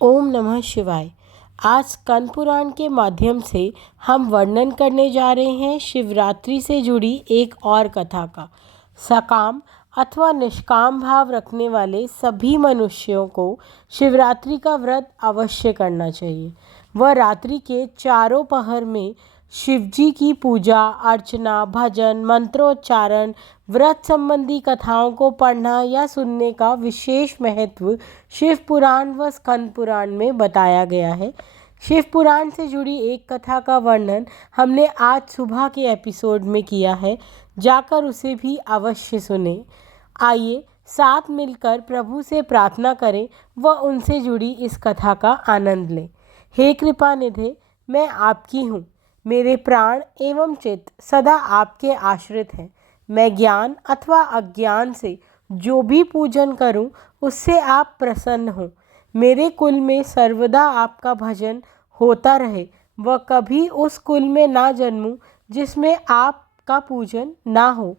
ओम नमः शिवाय। आज स्कंद पुराण के माध्यम से हम वर्णन करने जा रहे हैं शिवरात्रि से जुड़ी एक और कथा का। सकाम अथवा निष्काम भाव रखने वाले सभी मनुष्यों को शिवरात्रि का व्रत अवश्य करना चाहिए। वह रात्रि के चारों पहर में शिवजी की पूजा अर्चना, भजन, मंत्रोच्चारण, व्रत संबंधी कथाओं को पढ़ना या सुनने का विशेष महत्व शिव पुराण व स्कंद पुराण में बताया गया है। शिव पुराण से जुड़ी एक कथा का वर्णन हमने आज सुबह के एपिसोड में किया है, जाकर उसे भी अवश्य सुने। आइए साथ मिलकर प्रभु से प्रार्थना करें व उनसे जुड़ी इस कथा का आनंद लें। हे कृपा निधे, मैं आपकी हूँ। मेरे प्राण एवं चित्त सदा आपके आश्रित हैं। मैं ज्ञान अथवा अज्ञान से जो भी पूजन करूं, उससे आप प्रसन्न हो। मेरे कुल में सर्वदा आपका भजन होता रहे व कभी उस कुल में ना जन्मूं जिसमें आपका पूजन ना हो।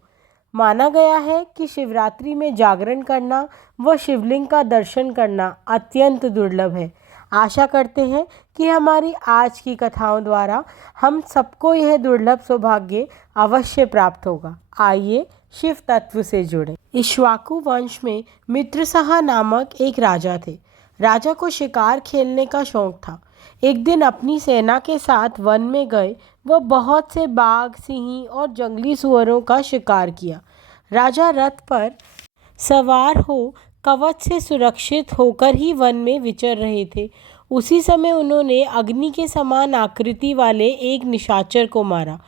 माना गया है कि शिवरात्रि में जागरण करना व शिवलिंग का दर्शन करना अत्यंत दुर्लभ है। आशा करते हैं कि हमारी आज की कथाओं द्वारा हम सबको यह दुर्लभ सौभाग्य अवश्य प्राप्त होगा। आइए शिव तत्व से जुड़ें। इक्ष्वाकु वंश में मित्रसहा नामक एक राजा थे। राजा को शिकार खेलने का शौक था। एक दिन अपनी सेना के साथ वन में गए व बहुत से बाघ, सिंह और जंगली सुअरों का शिकार किया। राजा रथ पर सवार हो कवच से सुरक्षित होकर ही वन में विचर रहे थे। उसी समय उन्होंने अग्नि के समान आकृति वाले एक निशाचर को मारा।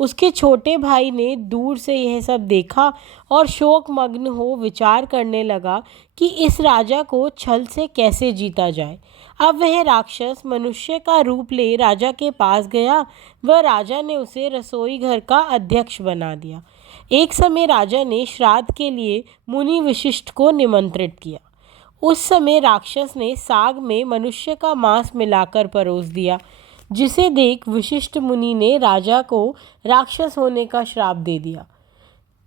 उसके छोटे भाई ने दूर से यह सब देखा और शोकमग्न हो विचार करने लगा कि इस राजा को छल से कैसे जीता जाए। अब वह राक्षस मनुष्य का रूप ले राजा के पास गया व राजा ने उसे रसोई घर का अध्यक्ष बना दिया। एक समय राजा ने श्राद्ध के लिए मुनि वशिष्ठ को निमंत्रित किया। उस समय राक्षस ने साग में मनुष्य का मांस मिलाकर परोस दिया, जिसे देख वशिष्ठ मुनि ने राजा को राक्षस होने का श्राप दे दिया।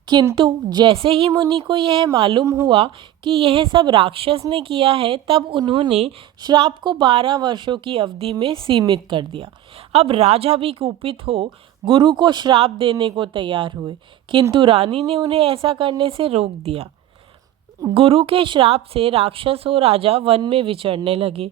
किंतु जैसे ही मुनि को यह मालूम हुआ कि यह सब राक्षस ने किया है, तब उन्होंने श्राप को 12 वर्षों की अवधि में सीमित कर दिया। अब राजा भी कुपित हो गुरु को श्राप देने को तैयार हुए, किंतु रानी ने उन्हें ऐसा करने से रोक दिया। गुरु के श्राप से राक्षस और राजा वन में विचरने लगे।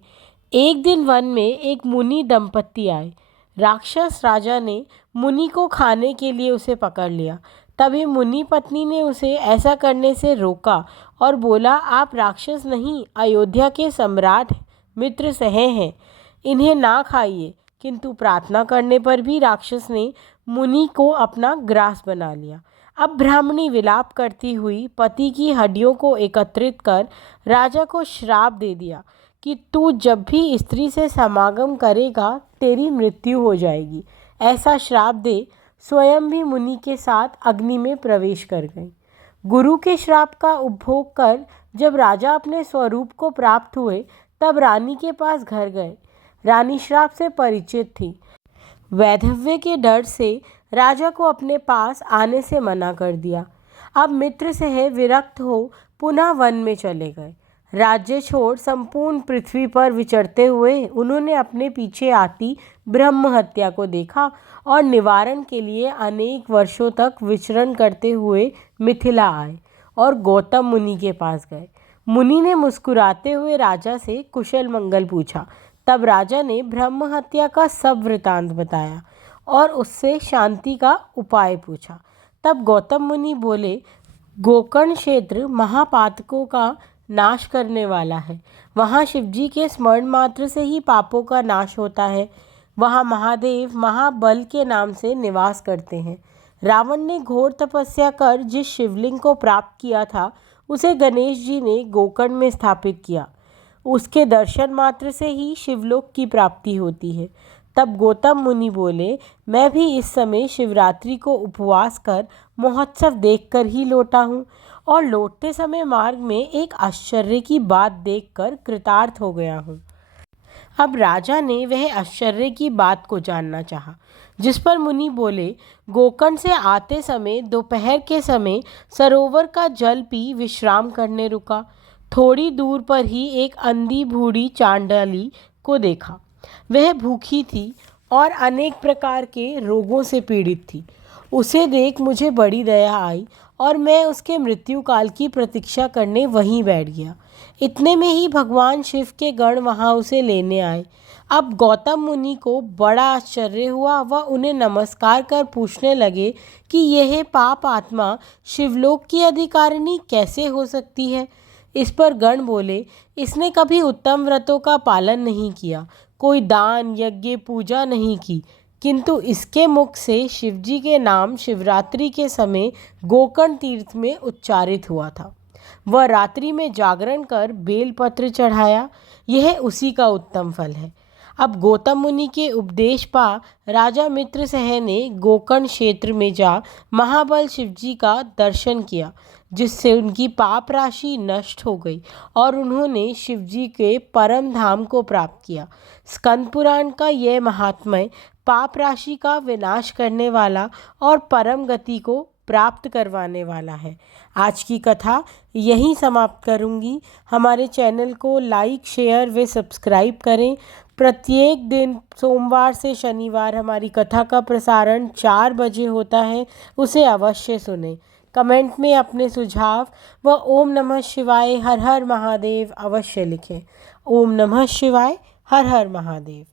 एक दिन वन में एक मुनि दंपत्ति आए। राक्षस राजा ने मुनि को खाने के लिए उसे पकड़ लिया। तभी मुनि पत्नी ने उसे ऐसा करने से रोका और बोला, आप राक्षस नहीं, अयोध्या के सम्राट मित्र सह हैं, इन्हें ना खाइए। किंतु प्रार्थना करने पर भी राक्षस ने मुनि को अपना ग्रास बना लिया। अब ब्राह्मणी विलाप करती हुई पति की हड्डियों को एकत्रित कर राजा को श्राप दे दिया कि तू जब भी स्त्री से समागम करेगा तेरी मृत्यु हो जाएगी। ऐसा श्राप दे स्वयं भी मुनि के साथ अग्नि में प्रवेश कर गई। गुरु के श्राप का उपभोग कर जब राजा अपने स्वरूप को प्राप्त हुए, तब रानी के पास घर गए। रानी श्राप से परिचित थी। वैधव्य के डर से राजा को अपने पास आने से मना कर दिया। अब मित्र सह विरक्त हो पुनः वन में चले गए। राज्य छोड़ संपूर्ण पृथ्वी पर विचरते हुए उन्होंने अपने पीछे आती ब्रह्म हत्या को देखा और निवारण के लिए अनेक वर्षों तक विचरण करते हुए मिथिला आए और गौतम मुनि के पास गए। मुनि ने मुस्कुराते हुए राजा से कुशल मंगल पूछा। तब राजा ने ब्रह्म हत्या का सब वृतांत बताया और उससे शांति का उपाय पूछा। तब गौतम मुनि बोले, गोकर्ण क्षेत्र महापातकों का नाश करने वाला है। वहाँ शिवजी के स्मरण मात्र से ही पापों का नाश होता है। वहाँ महादेव महाबल के नाम से निवास करते हैं। रावण ने घोर तपस्या कर जिस शिवलिंग को प्राप्त किया था, उसे गणेश जी ने गोकर्ण में स्थापित किया। उसके दर्शन मात्र से ही शिवलोक की प्राप्ति होती है। तब गौतम मुनि बोले, मैं भी इस समय शिवरात्रि को उपवास कर महोत्सव देखकर ही लौटा हूँ और लौटते समय मार्ग में एक आश्चर्य की बात देखकर कृतार्थ हो गया हूँ। अब राजा ने वह आश्चर्य की बात को जानना चाहा, जिस पर मुनि बोले, गोकर्ण से आते समय दोपहर के समय सरोवर का जल पी विश्राम करने रुका थोड़ी दूर पर ही एक अंधी बूढ़ी चांडाली को देखा। वह भूखी थी और अनेक प्रकार के रोगों से पीड़ित थी। उसे देख मुझे बड़ी दया आई और मैं उसके मृत्यु काल की प्रतीक्षा करने वहीं बैठ गया। इतने में ही भगवान शिव के गण वहां उसे लेने आए। अब गौतम मुनि को बड़ा आश्चर्य हुआ। वह उन्हें नमस्कार कर पूछने लगे कि यह पाप आत्मा शिवलोक की अधिकारिणी कैसे हो सकती है। इस पर गण बोले, इसने कभी उत्तम व्रतों का पालन नहीं किया, कोई दान यज्ञ पूजा नहीं की, किंतु इसके मुख से शिवजी के नाम शिवरात्रि के समय गोकर्ण तीर्थ में उच्चारित हुआ था। वह रात्रि में जागरण कर बेलपत्र चढ़ाया, यह उसी का उत्तम फल है। अब गौतम मुनि के उपदेश पा राजा मित्रसेन ने गोकर्ण क्षेत्र में जा महाबल शिवजी का दर्शन किया, जिससे उनकी पाप राशि नष्ट हो गई और उन्होंने शिवजी के परम धाम को प्राप्त किया। स्कंद पुराण का यह महात्म्य पाप राशि का विनाश करने वाला और परम गति को प्राप्त करवाने वाला है। आज की कथा यहीं समाप्त करूंगी। हमारे चैनल को लाइक, शेयर व सब्सक्राइब करें। प्रत्येक दिन सोमवार से शनिवार हमारी कथा का प्रसारण 4 बजे होता है, उसे अवश्य सुनें। कमेंट में अपने सुझाव व ओम नमः शिवाय हर हर महादेव अवश्य लिखें। ओम नमः शिवाय हर हर महादेव।